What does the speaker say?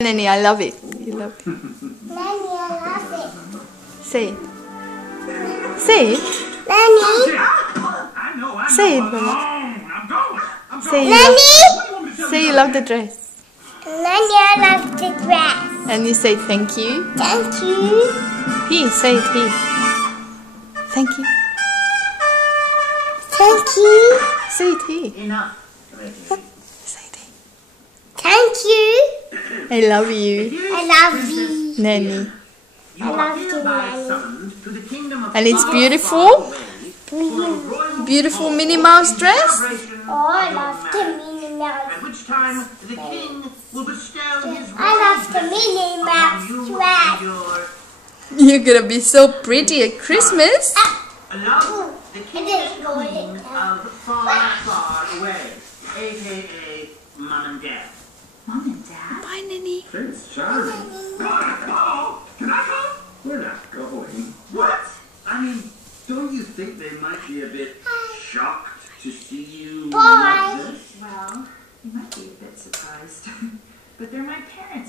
Nanny, I love it. You love it. Nanny, I love it. Say it. Say it. Nanny. Say it, Mama. Say you Nanny. Say you love the dress. Nanny, I love the dress. And you say thank you. Thank you. Here, say it here. Thank you. Thank you. Say it here. Enough. Say it here. Thank you. I love you, I love you. Nanny. I love you, Nanny. And it's beautiful. Beautiful Minnie Mouse dress. Oh, I love the Minnie Mouse. At which time the king will bestow his I love the Minnie Mouse dress. You're gonna be so pretty at Christmas. Allow the king It is and going queen down. of far, far away, aka Mom and Dad. Mom and Dad? Bye, Nanny. Prince Charming. Can I come? We're not going. What? I mean, don't you think they might be a bit shocked to see you Bye. like this? Well, you might be a bit surprised. But they're my parents.